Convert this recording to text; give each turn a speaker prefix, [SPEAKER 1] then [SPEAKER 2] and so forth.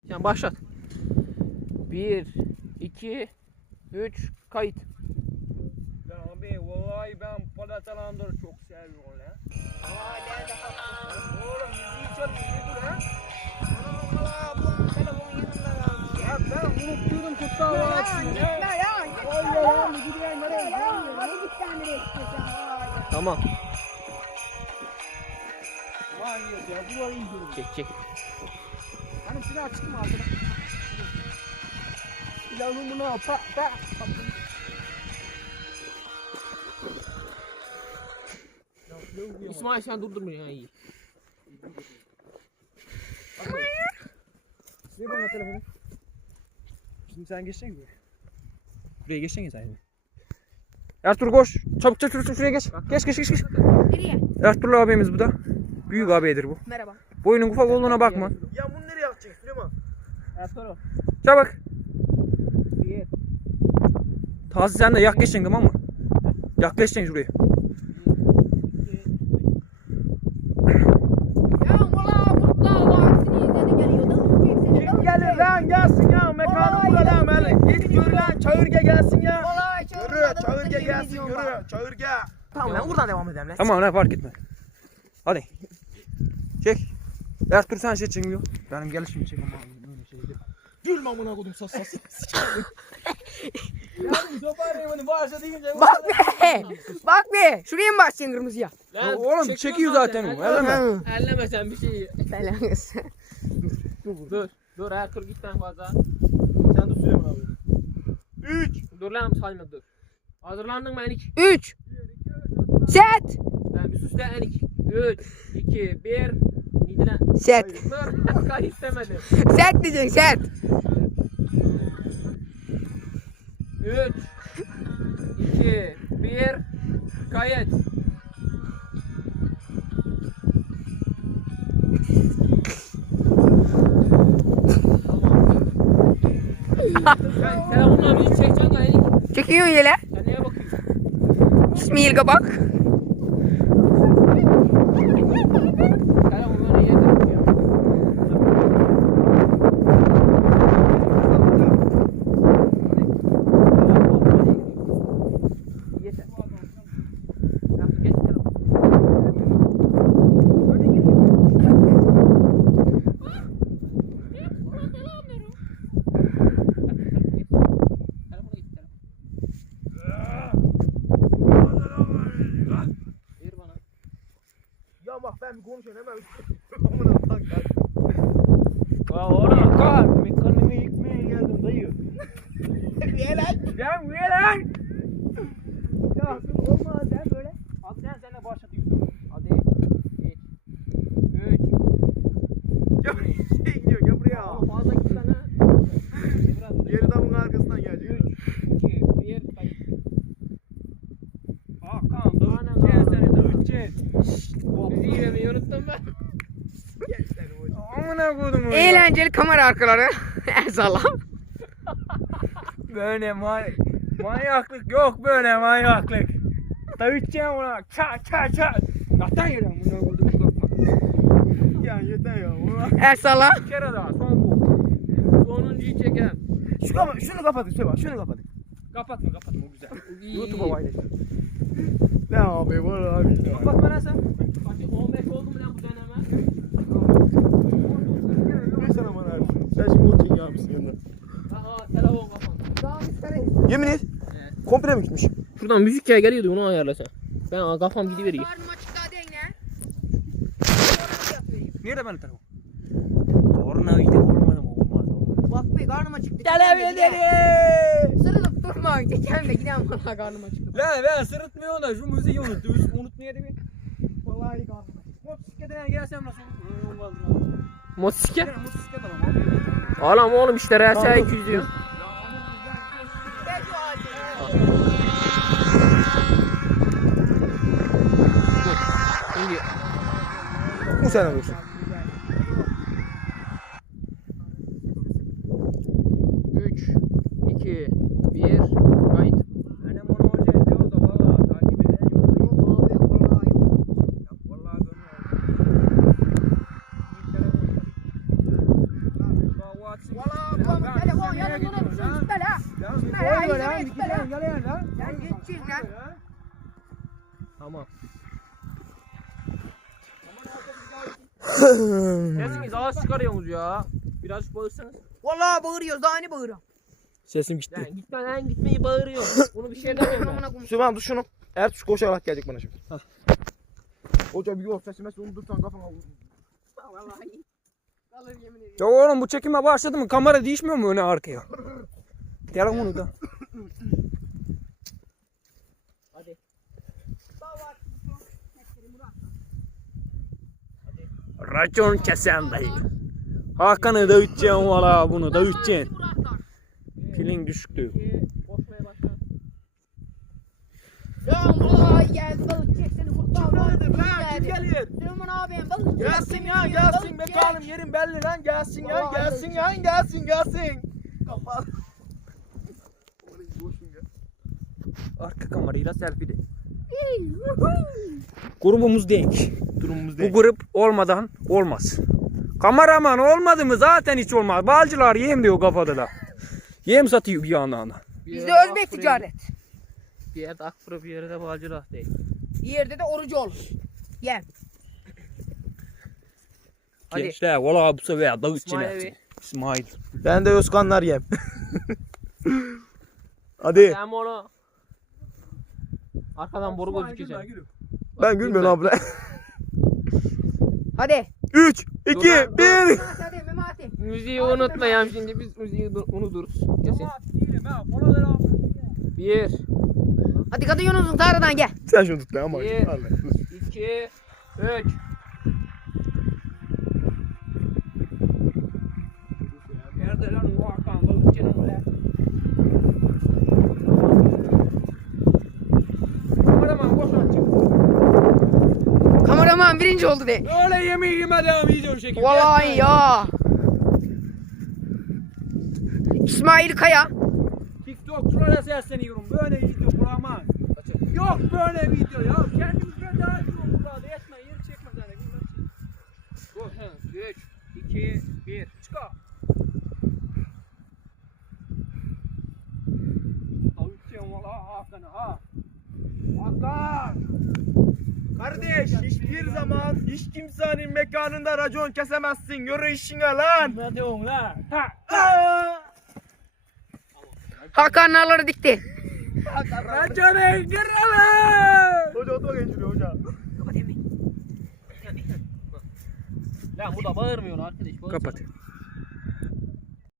[SPEAKER 1] Yani başlat. 1, 2, 3, kayıt.
[SPEAKER 2] Ya abi vallahi ben Polat Alemdar'ı çok seviyorum ya. Oğlum müziği çalın ne dur ha? Allah bu telefon yanında kalmış ya. Ben unuttum kutsal varsın ya. Allah gidiyor nereye? Hadi git sen nereye gideceksin?
[SPEAKER 1] Tamam.
[SPEAKER 2] Var ya bu var iyi durum.
[SPEAKER 1] Çek.
[SPEAKER 2] Hani silah çıktı mı ağzına? Silahını buna pa.
[SPEAKER 1] İsmail sen durdurma ya iyi.
[SPEAKER 2] Ver bana telefonu. Şimdi sen geçeceksin mi? Buraya geçeceksin sen. Ertuğrul koş. Çabuk şuraya geç. Geç.
[SPEAKER 3] Nereye?
[SPEAKER 2] Ertuğrul abimiz bu da. Büyük abidir bu.
[SPEAKER 3] Merhaba.
[SPEAKER 2] Boyunun ufak olduğuna bakma.
[SPEAKER 4] Ya bunu nereye atacaksın Süleyman?
[SPEAKER 1] Ertuğrul.
[SPEAKER 2] Çabuk.
[SPEAKER 1] 1.
[SPEAKER 2] Tazi sen de yaklaşacaksın tamam mı? Yaklaşacaksın şuraya.
[SPEAKER 3] Ya valla kurtlar vaktini izledi geliyordu.
[SPEAKER 4] Kim gelir lan gelsin ya mekanı burada lan böyle. Git yürü lan çağırge gelsin ya.
[SPEAKER 3] Vallahi
[SPEAKER 4] Yürü çağırge gelsin yürü çağırge.
[SPEAKER 3] Tamam ben buradan devam edelim lan.
[SPEAKER 2] Tamam ne fark etmez. Hadi. Çek. Ertuğrul sen şey çekmiyor. Benim gelişimi çek ama böyle şey değil.
[SPEAKER 4] Gülme amına kodum sas. Yardım toparlayayım hani varsa deyince.
[SPEAKER 3] Bak be. Bak be. Şuraya mı başlayacaksın kırmızıya?
[SPEAKER 1] Lan,
[SPEAKER 2] Oğlum çekiyor zaten o. Elleme.
[SPEAKER 1] Elleme sen bir şeyi.
[SPEAKER 3] Belanız.
[SPEAKER 1] Dur Ertuğrul git ben fazla.
[SPEAKER 4] Sen de Süleyman abi. 3.
[SPEAKER 1] Dur lan sayma dur. Hazırlandın mı Enik?
[SPEAKER 3] 3. Set.
[SPEAKER 1] Ben bir sus lan Enik. 3, 2, 1. Neydi lan?
[SPEAKER 3] Set.
[SPEAKER 1] Dur. Kayıt demedim.
[SPEAKER 3] Set diyeceksin set.
[SPEAKER 1] 3, 2, 1. Kayıt. Sen telefonla bizi çekeceksin ya Enik.
[SPEAKER 3] Çekiyorsun yele.
[SPEAKER 1] Sen neye bakıyorsun?
[SPEAKER 3] İsmail Kabak.
[SPEAKER 1] Telefonla niye bakıyorsun? Yeter. Tamam, geç telefonu. Telefona git, telefona. Ver bana.
[SPEAKER 4] Ya bak ben bir konuşuyorum hemen. Amına tak.
[SPEAKER 2] Ya oğlum kal. Mekanını yıkmaya geldim dayı.
[SPEAKER 4] Niye lan?
[SPEAKER 2] Ben niye lan?
[SPEAKER 4] Ya olmaz sen böyle.
[SPEAKER 2] Hadi sen de başlatıyorsun.
[SPEAKER 1] Hadi. Geç. 3.
[SPEAKER 4] Ya şey gidiyor ya buraya.
[SPEAKER 1] Ama fazla gitsene. Biraz
[SPEAKER 4] Diğeri damın arkasından gelecek.
[SPEAKER 1] 3, 2, 1. Kayıt.
[SPEAKER 2] Hakan
[SPEAKER 1] Anam.
[SPEAKER 2] dövüşeceğiz seni dövüşeceğiz.
[SPEAKER 1] Bizi yemeyi unuttum ben.
[SPEAKER 4] Gel sen hocam.
[SPEAKER 2] Amına koydum.
[SPEAKER 3] Eğlenceli kamera arkaları. Ersalam.
[SPEAKER 2] Böyle manyaklık yok böyle manyaklık. Dövüşeceğim ona. Ça. Zaten yerim bunu koydum.
[SPEAKER 4] Ya yeter ya.
[SPEAKER 3] Ersalam.
[SPEAKER 2] Bir kere daha son bu.
[SPEAKER 1] Sonuncuyu çekelim.
[SPEAKER 4] Şunu kapatın Süleyman şunu kapatın.
[SPEAKER 2] Kapatma o güzel.
[SPEAKER 4] YouTube'a paylaşın. Ne abi var abi ya.
[SPEAKER 2] Kapatma lan sen.
[SPEAKER 1] Kaçı 15 oldu mu lan bu deneme?
[SPEAKER 4] Ne sana bana abi. Sen şimdi otur ya mısın yanında.
[SPEAKER 1] Aha telefon kapandı.
[SPEAKER 4] Yemin et. Komple mi gitmiş?
[SPEAKER 1] Şuradan müzik ya geliyordu onu ayarla sen. Ben kafam gidiveriyor.
[SPEAKER 3] Karnım açık daha değil ne?
[SPEAKER 2] Nerede benim telefon? Doğru işte olmadı mı olmaz.
[SPEAKER 3] Bak be karnım açık.
[SPEAKER 2] Televizyon.
[SPEAKER 3] Sırılıp durma. Geçen de giden bana karnım açık.
[SPEAKER 2] Lan ben sırıtmıyorum da şu müziği unutmuyor değil mi? Vallahi kaldım. Motosiklete gelsem nasıl olur? Olmaz mı?
[SPEAKER 1] Motosiklet.
[SPEAKER 2] Gel motosiklet alalım.
[SPEAKER 1] Alam oğlum işte RSA 200 diyor. Şimdi
[SPEAKER 4] Bu sene dursun.
[SPEAKER 1] 3, 2, 1, kayıt.
[SPEAKER 2] Annem onu hoca ediyor da valla takip edeyim. Vallahi dönüyor. Telefon yanımda tutsun işte la.
[SPEAKER 4] Koy böyle lan. Dikiden gel lan.
[SPEAKER 2] Sen gideceksin lan.
[SPEAKER 1] Tamam. Sesiniz ağız çıkarıyorsunuz ya. Biraz bağırsanız.
[SPEAKER 2] Vallahi bağırıyoruz daha ne bağırıyor?
[SPEAKER 4] Sesim gitti.
[SPEAKER 1] Lan gitme lan gitmeyi bağırıyor. Bunu bir şey demiyorum ben.
[SPEAKER 4] Süleyman dur şunu. Ertuğ koşarak gelecek bana şimdi. Hoca bir yol sesime unutursan kafana vur.
[SPEAKER 2] Vallahi. Kalır yemin ediyorum.
[SPEAKER 5] Ya oğlum bu çekime başladı mı? Kamera değişmiyor mu öne arkaya? Telefonu da.
[SPEAKER 1] Hadi.
[SPEAKER 5] Racon kesen dayı. Hakan'ı da üteceksin valla bunu da üteceksin. Pilin düşüktü.
[SPEAKER 1] Koşmaya başla.
[SPEAKER 2] Ya vallahi geldi balıkçı seni kurtar.
[SPEAKER 4] Hadi lan kim gelir?
[SPEAKER 2] Süleyman abim balıkçı.
[SPEAKER 4] Gelsin ya gelsin mekanım yerim belli lan gelsin ya gelsin ya gelsin. Kapat.
[SPEAKER 5] Arka kamerayla selfie. Grubumuz denk.
[SPEAKER 4] Durumumuz
[SPEAKER 5] Bu grup olmadan olmaz. Kameraman olmadı mı zaten hiç olmaz. Balcılar yem diyor kafada da. Yem satıyor bir yandan.
[SPEAKER 2] Bizde Özbek ticaret.
[SPEAKER 1] Bir yerde Akfırı bir yerde Balcılah değil.
[SPEAKER 2] Bir yerde de orucu olur. Yem.
[SPEAKER 1] Hadi.
[SPEAKER 5] Gençler valla bu sefer dağıtçı
[SPEAKER 1] İsmail
[SPEAKER 5] ne?
[SPEAKER 1] abi.
[SPEAKER 5] İsmail.
[SPEAKER 4] Ben de Özkanlar yem. Hadi.
[SPEAKER 1] Sen onu. Arkadan boru gözükecek.
[SPEAKER 4] Ben gülmüyorum abla.
[SPEAKER 2] Hadi.
[SPEAKER 4] 3, 2, 1.
[SPEAKER 2] Hadi Memati.
[SPEAKER 1] Müziği unutmayalım şimdi biz müziği unuturuz. Kesin. Bir,
[SPEAKER 2] Hadi Kadı Yunus'un tarladan gel.
[SPEAKER 4] Sen şunu tut lan ama.
[SPEAKER 1] Bir.
[SPEAKER 4] Vallahi.
[SPEAKER 1] 2, 3.
[SPEAKER 5] Nerede lan o Hakan balıkçının ulan? Kameraman boş ver çık.
[SPEAKER 2] Kameraman birinci oldu de.
[SPEAKER 5] Öyle yemeği yemeden video çekiyor.
[SPEAKER 2] Vallahi ya. İsmail Kaya.
[SPEAKER 5] TikTok'lara sesleniyorum. Böyle video bulamam. Yok böyle video ya. Kendimizden daha iyi olur burada. Yetme yeri çekmeden.
[SPEAKER 1] 3, 2, 1.
[SPEAKER 5] Çıkar. Avuççuyum valla Hakan'ı ha. Hakan.
[SPEAKER 4] Kardeş hiçbir zaman hiç kimsenin mekanında racon kesemezsin. Yürü işine lan.
[SPEAKER 5] Ne diyorsun lan? Ha.
[SPEAKER 2] Hakan narları dikti.
[SPEAKER 5] Racona indirelim.
[SPEAKER 4] Hoca otur geçiriyor hoca.
[SPEAKER 1] Lan bu da bağırmıyor arkadaş.
[SPEAKER 5] Kapat.